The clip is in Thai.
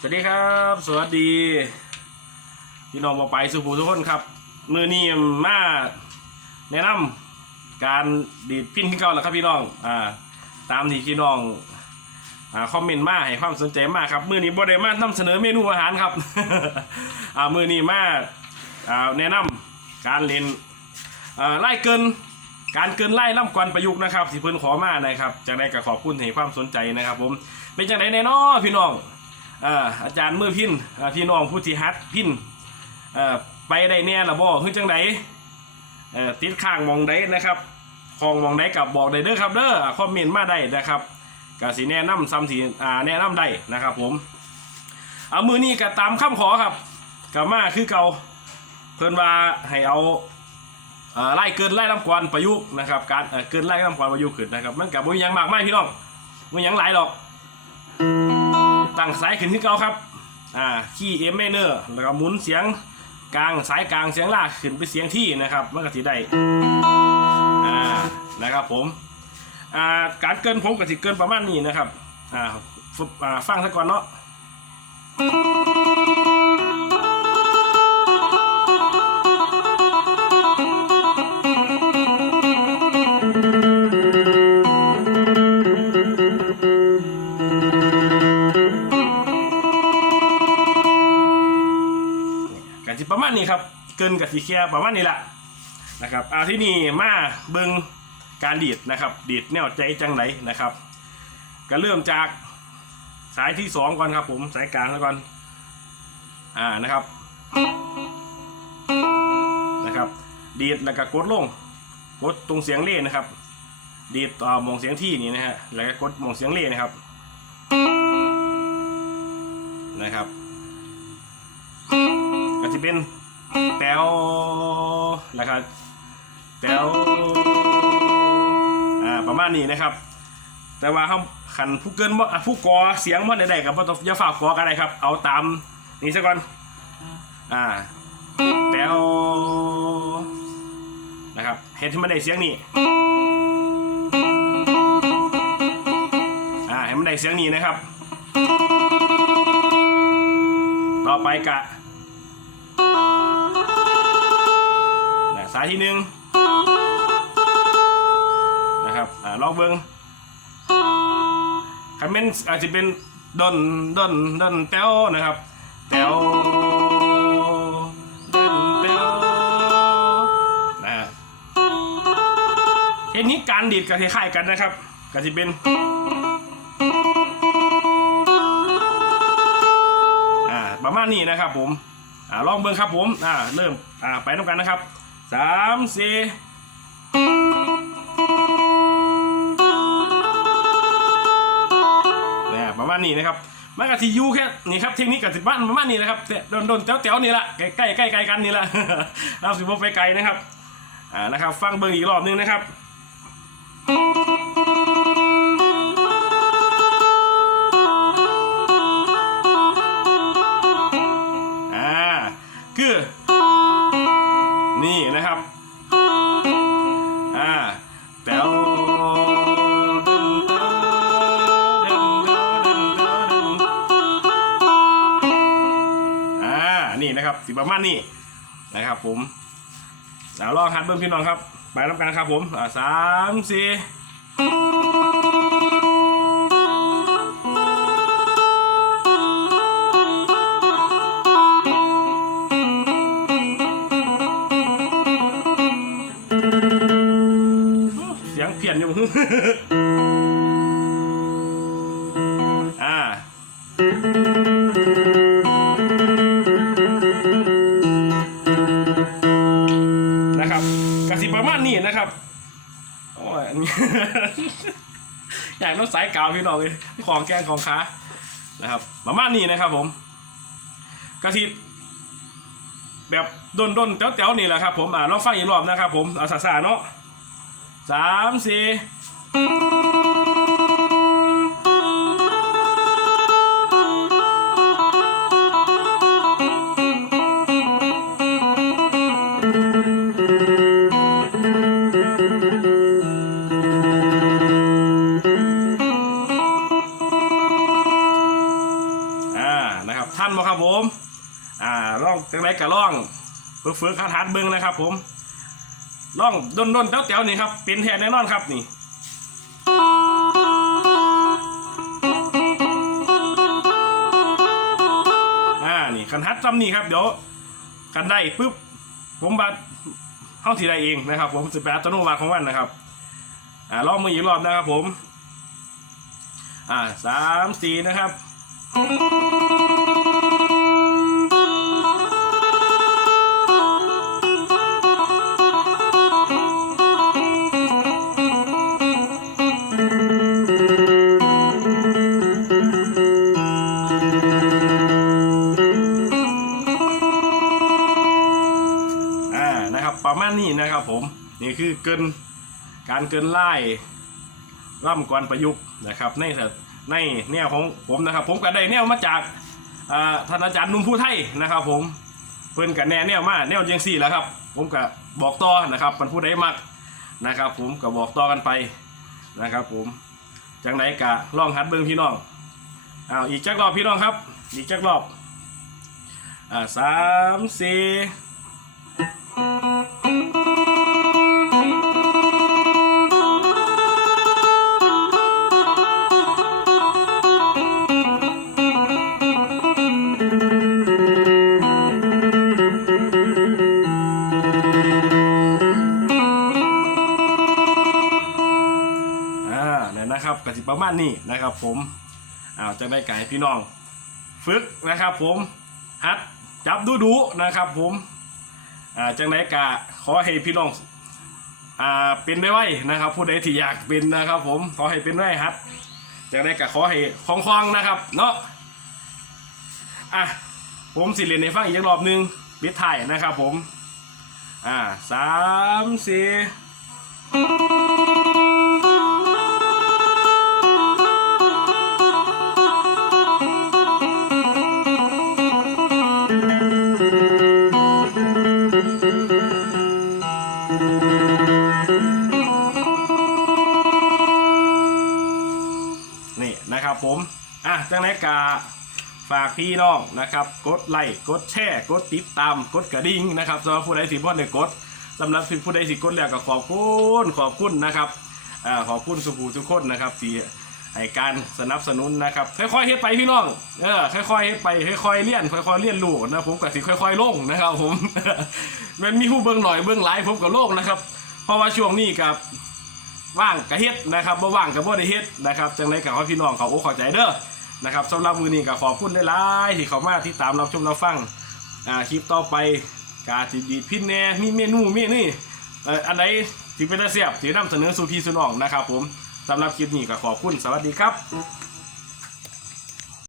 สวัสดีครับ สวัสดีพี่น้องมาไปสุภูทุกคนครับ มือนี้มาแนะนำการดีดพินขึ้นเก่าแล้วครับพี่น้องอ่าตามที่พี่น้องอ่าคอมเมนต์มาให้ความสนใจมากครับมือนี้บริมานำเสนอเมนูอาหารครับอ่ามือนี้มาอ่าแนะนำการเล่นอ่าไล่เกินการเกินไล่ล่ำกวนประยุกต์นะครับสิเพิ่นขอมานะครับจากนั้นก็ขอบคุณให้ความสนใจนะครับ ผมเป็นจังไดแน่นอพี่น้อง อาจารย์มือพินพี่น้องผู้ที่ฮัดพินไปได้แน่ละบ่คือจังไดติดข้างมองใดนะครับของมองใดกับบอกได้เด้อครับเด้ออ่าคอมเมนต์มาได้นะครับกสิแนะนำซ้ำสิอ่าแนะนำได้นะครับ ผมเอามือนี้ก็ตามคำขอครับก็มาคือเก่าเพิ่นว่าให้เอาไล่เกินไล่ลำกวนประยุกต์นะครับ การเอ่อเกินไล่ลำกวนประยุกต์ขึ้นนะครับมันกับมุยังมากไม่พี่น้องมุยังหลายหรอกางสายขึ้นที่เก่าครับอ่าขี้เอ็มเมเนอร์แล้วก็หมุนเสียงกลางสายกลางเสียงล่างขึ้นไปเสียงที่นะครับมันก็สิได้อ่านะครับผมอ่าการเกินผมก็สิเกินประมาณนี้นะครับอ่าฟึบอ่าฟังซะก่อนเนาะ ประมาณนี้ครับ เกินกับสีแค่ประมาณนี้แหละนะครับเอาที่นี่มาเบิงการดีดนะครับ ดีดแนวใจจังไหนนะครับ ก็เริ่มจากสายที่สองก่อนครับผมสายกลางแล้วก่อนอ่านะครับนะครับดีดแล้วก็กดลงกดตรงเสียงเล่นะครับ ดีดต่อมองเสียงที่นี่นะฮะแล้วก็กดมองเสียงเล่นะครับนะครับ จะเป็นแต้วนะครับแต้วอ่าประมาณนี้นะครับ แต่ว่าเขาขันผู้เกินบ่อะผู้กอเสียงมันใดๆกับบ่ต้องอย่าฝากกอกันเลยครับ เอาตามนี้ซะก่อนอ่าแต้วนะครับเห็นที่มันได้เสียงนี่อ่าให้มันได้เสียงนี้นะครับ ต่อไปกะ สายที่หนึ่งนะครับอ่าลองเบิ้งคันเป็นอาจจะเป็นดนดนดนแต้วนะครับแต้วดนแต้วนะฮะเทคนิคการดีดกับคล้ายๆกันนะครับก็จะเป็นอ่าประมาณนี้นะครับผมอ่าลองเบิ่งครับผมอ่าเริ่มอ่าไปน้ำกันนะครับ สามสี่เนี่ยประมาณนี้นะครับมันกับทียูแค่นี่ครับเทคนิคกับสิบ้านประมาณนี้นะครับโดนโดนๆแถวๆนี่ละใกล้ใกล้ใกล้กล้กันนี่ละเราสิบไปไกลนะครับอ่านะครับ ฟังเบอร์อีกรอบนึงนะครับ ประมาณนี้นะครับผมสาวลองฮัดเบิ้งพี่น้องครับ ไปรับกันครับผมสามสี่เสียงเพี้ยนอยู่ สิประมาณนี้นะครับโอ้ยอันนี้ อยากต้องสายกาวพี่น้องเลยของแกงของค้านะครับ ประมาณนี้นะครับ ผมกะทิแบบด้นด้นๆแต๋วแต๋วๆนี่แหละครับ ผมอ่าลองฟังอีกรอบนะครับ ผมเอาสาเนาะสามสี่ อ่านะครับท่านบอครับผม อ่าล่องจังไรกะล่องฝึกฝึกคาถาเบิ้งนะครับ ผมล่องด้นด้นเต้าเต้านี่ครับเป็นแทนแน่นอนครับนี่อ่านี่คันฮัตจำนี่ครับเดี๋ยวกันได้ปุ๊บผมบัด เข้าทีได้เองนะครับ ผมสิบแปดตัวโนวาของมันนะครับอ่าลองมืออีกรอบนะครับผม อ่าสามสี่นะครับ เกินการเกินไล่ร่ำกรประยุกต์นะครับ ในในแนวของผมนะครับ ผมก็ได้แนวมาจากท่านอาจารย์นุ่มผู้ไทยนะครับ ผมเพื่อนกับแนวแนวมาแนวยังสี่แล้วครับ ผมก็บอกต่อนะครับมันผู้ใดมักนะครับ ผมก็บอกต่อกันไปนะครับ ผมจังไหนกะลองหัดเบิ่งพี่น้องอ้าวอีกจักรอบพี่น้องครับ อีกจักรอบอ่าสามสี่ กสิประมาณนี้นะครับ ผมเอ้าจะได้ไก่พี่น้อง ฝึกนะครับ ผมฮัดจับดูดูนะครับ ผมอ่าจังไดกะขอให้พี่น้องอ่าเป็นได้ไว้นะครับ ผู้ใดที่อยากเป็นนะครับ ผมขอให้เป็นได้ฮัดจังไดกะขอให้คล่องนะครับ เนาะอะผมสิเรียนในฟังอีกรอบนึงปิดถ่ายนะครับ ผมอ่าสามสี่ ผมอะจังไรกาฝากพี่น้องนะครับ กดไลค์กดแชร์กดติดตามกดกระดิ่งนะครับสำหรับผู้ใดสิบ่ได้กดสำหรับผู้ใดสิกดแล้วก็ขอบคุณขอบคุณนะครับอ่าขอบคุณสุภูทุกคนนะครับที่ให้การสนับสนุนนะครับค่อยๆเฮ็ดไปพี่น้องเออค่อยๆเฮ็ดไปค่อยๆเลี้ยนค่อยๆเลี้ยนรู้นะผมก็สิค่อยๆลงนะครับ ผมมันมีผู้เบิ่งหน่อยเบิ่งหลายผมก็โลงนะครับ เพราะว่าช่วงนี้กับ ว่างกะเฮ็ดนะครับบ่ว่างกะบ่ได้เฮ็ดนะครับจังได๋ก็ขอพี่น้องเขาอกเข้าใจเด้อนะครับสำหรับมื้อนี้ก็ขอบคุณหลายๆที่เข้ามาที่ตามรับชมรับฟังอ่าคลิปต่อไปกาสิดีพินแน่มีเมนูมีนี่เอ่ออันไหนที่เป็นตาเสียบที่นำเสนอสู่พี่สู่น้องนะครับผมสำหรับคลิปนี้ก็ขอบคุณสวัสดีครับ